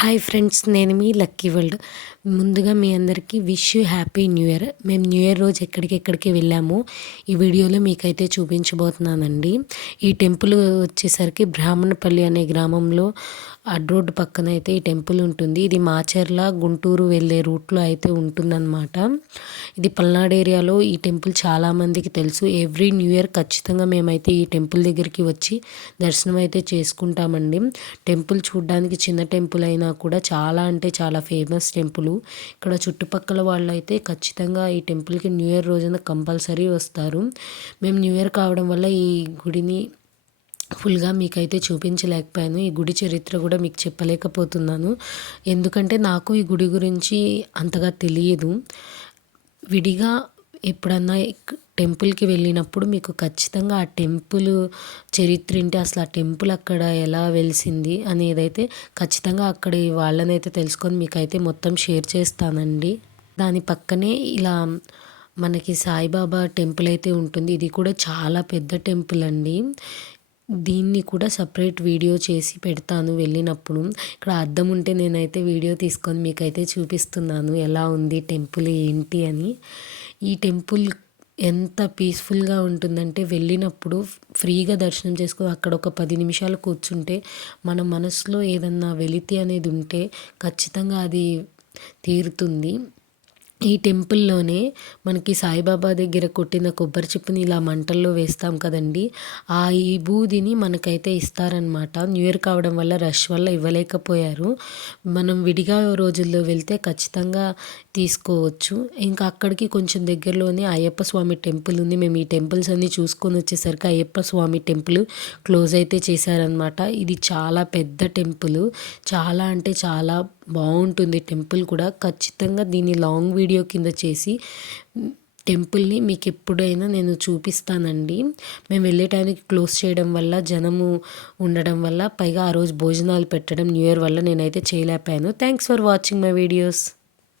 Hi friends, నేను మీ lucky world. ముందుగా మీ అందరికీ wish you happy new year. మేము న్యూ ఇయర్ రోజు ఎక్కడికి వెళ్ళాము ఈ వీడియోలో మీకైతే చూపించబోతున్నానండి. ఈ టెంపుల్ వచ్చేసరికి బ్రాహ్మణపల్లి అనే గ్రామంలో అడ్ రోడ్డు పక్కన అయితే ఈ టెంపుల్ ఉంటుంది. ఇది మాచర్ల గుంటూరు వెళ్ళే రూట్లో అయితే ఉంటుందన్నమాట. ఇది పల్నాడు ఏరియాలో ఈ టెంపుల్ చాలామందికి తెలుసు. ఎవ్రీ న్యూ ఇయర్ ఖచ్చితంగా మేమైతే ఈ టెంపుల్ దగ్గరికి వచ్చి దర్శనం అయితే చేసుకుంటామండి. టెంపుల్ చూడడానికి చిన్న టెంపుల్ అయినా కూడా చాలా అంటే చాలా ఫేమస్ టెంపుల్. ఇక్కడ చుట్టుపక్కల వాళ్ళు అయితే ఖచ్చితంగా ఈ టెంపుల్కి న్యూ ఇయర్ రోజున కంపల్సరీ వస్తారు. మేము న్యూ ఇయర్ కావడం వల్ల ఈ గుడిని ఫుల్గా మీకైతే చూపించలేకపోయాను. ఈ గుడి చరిత్ర కూడా మీకు చెప్పలేకపోతున్నాను, ఎందుకంటే నాకు ఈ గుడి గురించి అంతగా తెలియదు. విడిగా ఎప్పుడన్నా టెంపుల్కి వెళ్ళినప్పుడు మీకు ఖచ్చితంగా ఆ టెంపుల్ చరిత్ర ఏంటి, అసలు ఆ టెంపుల్ అక్కడ ఎలా వెలిసింది అనేదైతే ఖచ్చితంగా అక్కడి వాళ్ళనైతే తెలుసుకొని మీకైతే మొత్తం షేర్ చేస్తానండి. దాని పక్కనే ఇలా మనకి సాయిబాబా టెంపుల్ అయితే ఉంటుంది. ఇది కూడా చాలా పెద్ద టెంపుల్ అండి. దీన్ని కూడా సపరేట్ వీడియో చేసి పెడతాను వెళ్ళినప్పుడు. ఇక్కడ అద్దం ఉంటే నేనైతే వీడియో తీసుకొని మీకైతే చూపిస్తున్నాను ఎలా ఉంది టెంపుల్ ఏంటి అని. ఈ టెంపుల్ ఎంత పీస్ఫుల్గా ఉంటుందంటే వెళ్ళినప్పుడు ఫ్రీగా దర్శనం చేసుకొని అక్కడ ఒక 10 నిమిషాలు కూర్చుంటే మన మనసులో ఏదన్నా వెలితి అనేది ఉంటే ఖచ్చితంగా అది తీరుతుంది. ఈ టెంపుల్లోనే మనకి సాయిబాబా దగ్గర కొట్టిన కొబ్బరి చిప్పని ఇలా మంటల్లో వేస్తాం కదండి, ఆ ఈ బూదిని మనకైతే ఇస్తారనమాట. న్యూ ఇయర్ కావడం వల్ల రష్ వల్ల ఇవ్వలేకపోయారు. మనం విడిగా రోజుల్లో వెళ్తే ఖచ్చితంగా తీసుకోవచ్చు. ఇంకా అక్కడికి కొంచెం దగ్గరలోనే అయ్యప్ప స్వామి టెంపుల్ ఉంది. మేము ఈ టెంపుల్స్ అన్నీ చూసుకొని వచ్చేసరికి అయ్యప్ప స్వామి టెంపుల్ క్లోజ్ అయితే చేశారనమాట. ఇది చాలా పెద్ద టెంపుల్, చాలా అంటే చాలా బాగుంటుంది టెంపుల్ కూడా. ఖచ్చితంగా దీన్ని లాంగ్ వీడియో కింద చేసి టెంపుల్ని మీకు ఎప్పుడైనా నేను చూపిస్తానండి. మేము వెళ్ళే టైంకి క్లోజ్ చేయడం వల్ల జనము ఉండడం వల్ల, పైగా ఆ రోజు భోజనాలు పెట్టడం న్యూ ఇయర్ వల్ల నేనైతే చేయలేకపోయాను. Thanks for watching my videos.